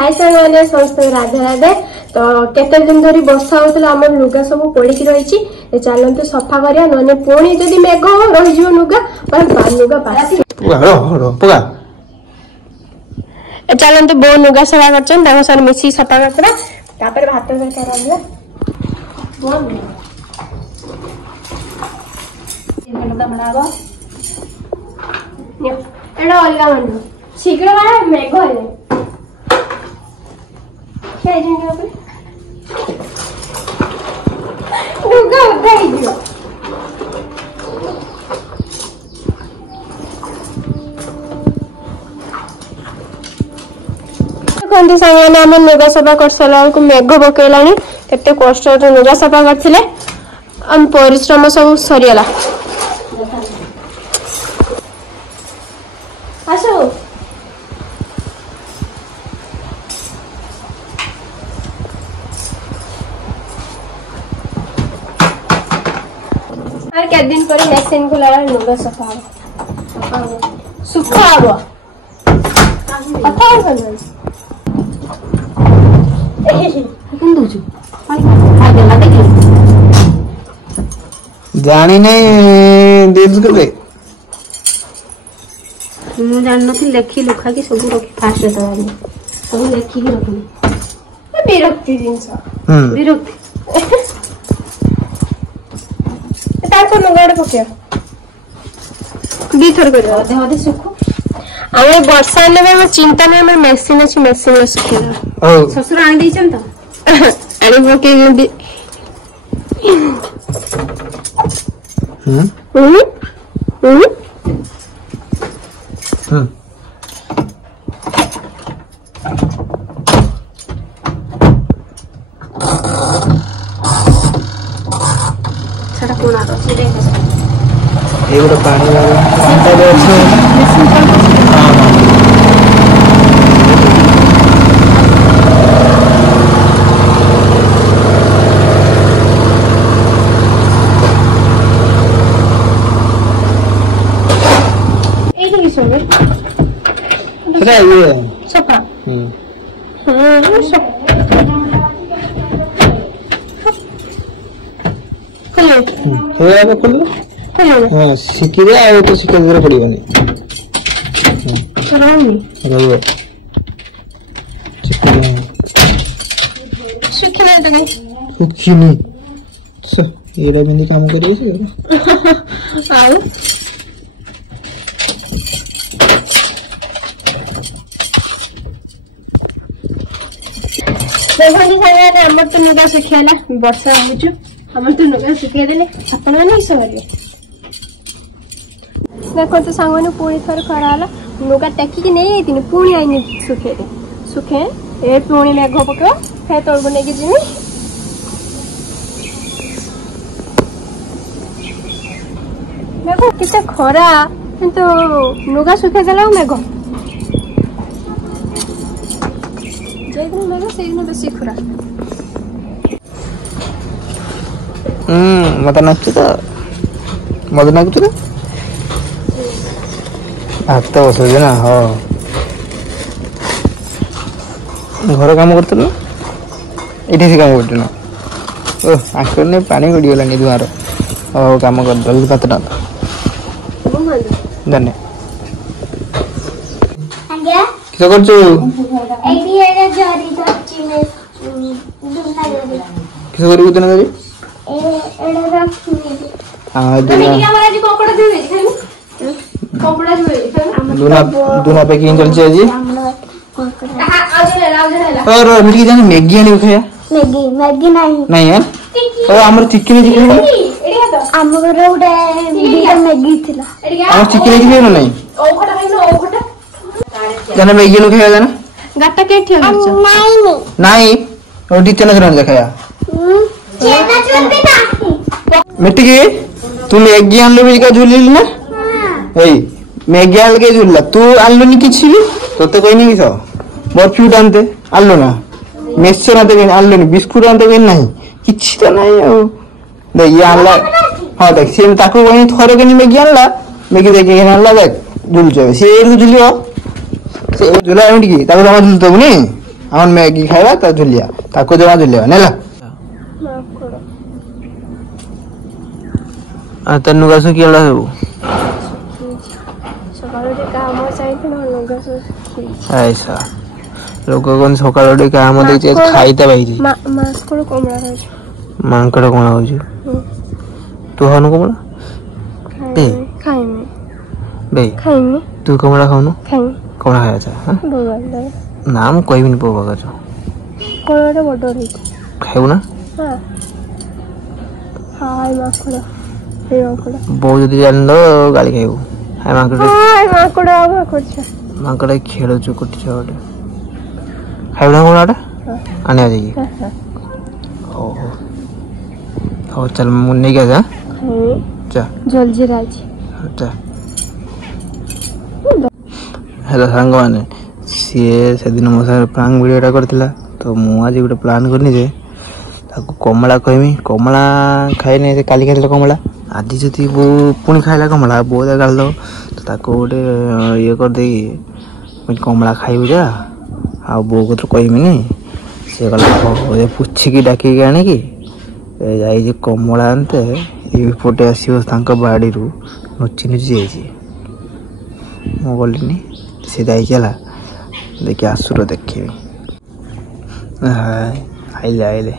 हाय सांगने समस्त राधे राधे। तो केते दिन धरी वर्षा होता आम लुगा सब पड़ी रही चलते सफा करिया नने पुणी जदि मेघ रही लुगा लुगा चलते बो लुगा सफा कर मिसी सफा कर भात एटा अलग मान शीघ्र मेघ सामने आम लुगा सफा कर सारा मेघ पकईला केते कष्ट लुगा सफा करते आम परिश्रम सब सरीगला। आसो और क्या दिन पर मशीन को लगा लुगा सफा सुखा जानी नहीं देश के मुझे जान नी लेखी लुखा कि सब रखी फास्ट सब लेखिक रखनी विरक्ति जिनस विरक्ति पकड़ दी थर कर सुख आम वर्षा ने चिंता नहीं मेसीन अच्छी मेसीन सुखेगा शशुर आनी तो आनी पकड़ शिखी तो शिखर पड़ोनी सुखी काम कर आम तो लुगा सुखिला वर्षा हो आम तो लुगा सुखी देले आपण देखो तो सांग पुणी थर खरा लुगा टेकिकी नहीं पुणी आई सुखे सुखे ए पुणी मेघ पक फे तौक नहीं जी देखो कितना खरा तो लुगा सुखे देला मेघ मेघ से बेसी खरा मत नाचु तो मत नाचु तो हाथ बस ना हाँ घर काम करते ये से काम कर आखिर नहीं पानी गड़गला धुआर हाँ काम कर जल्दी भात ना धन्य किस दुना पैकिंग चलছে আজি और मिठी जाने मैगी आनी खाया मैगी मैगी नहीं है और हमर चिकन जी खाया हमर उडे बीटा मैगी थिला हमर चिकन जी खाया नहीं ओ खटा खाइनो ओ खटा जाने मैगी नु खाया जाना गाटा के ठिया नहीं नहीं और दितना जन खाया चेना चुन भी नहीं मिठी की तू मैगी आन लो बिका झूली ना ए मैगी आल के झूला तू आलूनी किसी भी तो कोई नहीं किस बर्फी आनते आलू ना मिक्सचर आनते कहीं आलूनी बिस्कुट आनते कहीं नहीं किसी तो नहीं देख ये आनला हाँ देख सेम ताको वही थोड़े कहीं मैगी आनला मैगी देख के आनला देख झूल जाए से झूलियो से झूला एमटी की ताको जमा झूलते नहीं আমার ম্যাগি খাଇବା ତା ଝୁଲିଆ ତାକୁ ଜମା ଝୁଲିବା ନେଲା ତା ନୁଗା ଶୁଖିଗଲା ସବୁ ऐसा लोक कौन सकाळ काम देखिए खाईता भाई मांकड़ कमला खाଉଛି मांकड़ कमला खाଉଛି तू खानु कमला बे खाइमे बे खाइमे तू कमला खानु खाइमे कमला खाया छ नाम कोई भी नहीं पोगा कर कोनटा बड रे खाइबो ना हां हाय मांकड़ ए मांकड़ बहुत जल्दी जान लो गाली खाइबो हाय मांकड़ मांकड़ खेल चुकुटी छोटे खाइबो ना कोनटा आने आ जाइए ओहो हो चल मुन्ने क्या जा जा जल्दी राजी जा हेलो सांग माने सीए से दिन मो सारे प्रांग वीडियोटा करथिला तो मु आज गोटे प्लान करनी जे ताको कमला कहमी कमला खाइ नै से काली खाइला कमला आदि जति बो पुणी खाइला कमला बो गाल दो तो ताको गोटे ये कर दे कमला खाइबु जा आ बो को तो कहमी नि से गला ओ पुछि की डाकी के आनी की जाई जे कमला आनते ए फोटे आसीबो तांका बाडी रु नोची नोची जाई मो बोलिनी से जाई चला देखि आसुर देखि हाय आइले आइले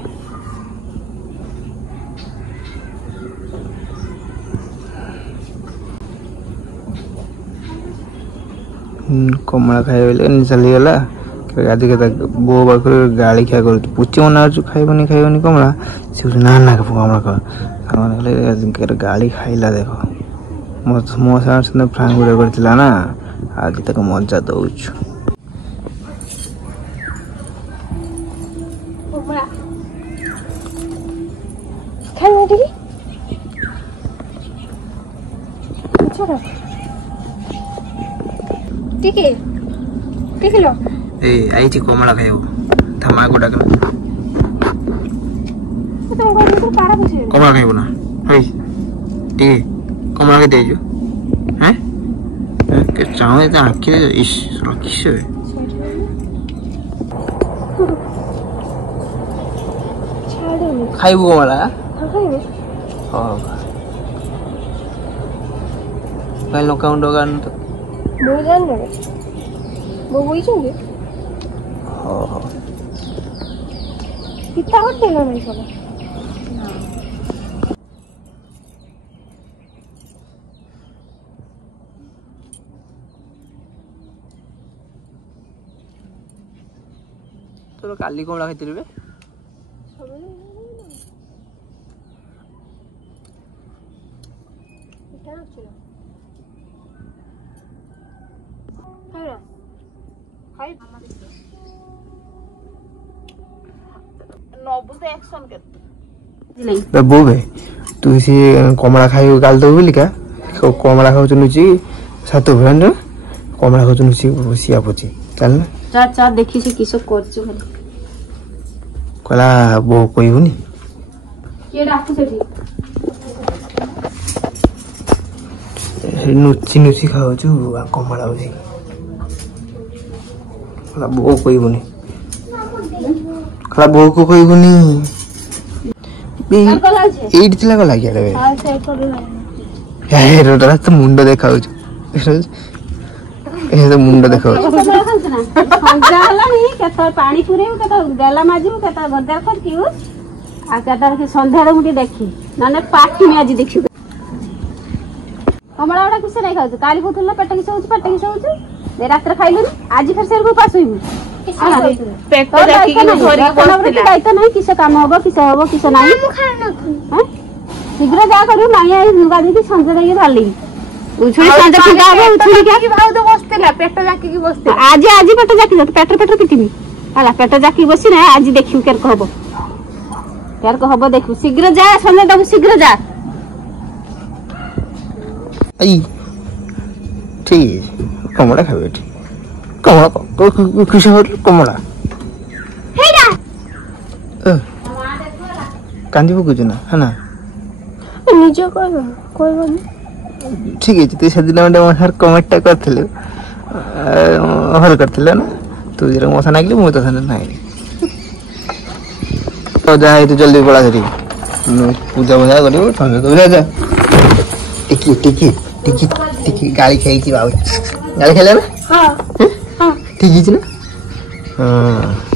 कमला खाइबले चली गला गादी के बो बाकर गाली खा कर पुची मना खाइबनी खाइबनी कमला से ना ना कमला खा सामान गाली खाइला देखो मो साथ फ्रांक वीडियो करथिला ना आज तक मजा दउछु खाइमे टिके छोरा टिके टिके लो ए आइची कमला खाइबो थमा गोडा कर कमला खाइबो ना हई टिके कमला के देजो हैं के चाहे त आखे इस रखिसे खाइबो कमला खाइमे हो काई लोकाउंड गान तो बो जान रे बो बोई छंगे हो हो पिता होते ना नहीं चला तो काली कमला खाइतिलु बे बे बो बे तू से कमला खाइ गाल दो बोली का कमला खाउ नुची सात भरन कमला खाउ नुची सिया पची चल ना चा चा देखि से किसो करछु कला बो कोइबुनी के डाकु सेठी नुची नुची खाउ छु कमला होसी कला बो कोइबुनी कला बो को कोइबुनी एट तिला को लागिया रे हां से कर हे रोडरा तो मुंडो देखाउ छु ए तो मुंडो देखाउ संजा हला नहीं केता पानी पुरे केता गला माजू केता गदर कर किउ आ केता के संध्या रे मुटी देखी माने पार्टी में आज देखि कमला वाला किसे नहीं खाउ काली बोतल पेट की सोच दे रात खाइलु आज फिर सेर को पास होइबु पेट देखि के धरि बसतिला तो नहीं किसे काम होबो किसे नहीं हां शीघ्र जा करू नहीं आई दुर्गा दीदी संजय रे डाली उछुली संजय पूजा हो उछुली के भाव तो बसतिला पेट जाकी की बसतिला आज पेट जाकी पेट पिटिबी हला पेट जाकी बसी ना आज देखिउ केर कहबो देखु शीघ्र जा संजय बाबू शीघ्र जा आई ठीक कमला खाबे कमला किसे कमला हेडा कांदी पकुछ ना है ना निजो कोई ठीक है तू से दिन में कमेंट करथिले हल करथिले ना तू जरा मसा नागिले मु तो थाने नाही तो जा तू जल्दी पड़ा करी पूजा पूजा करियो संगे तो जा जा टिकी टिकी टिकी टिकी गाली खाई छी बाबू गाली खेले ना हां हां ठीक है ना हां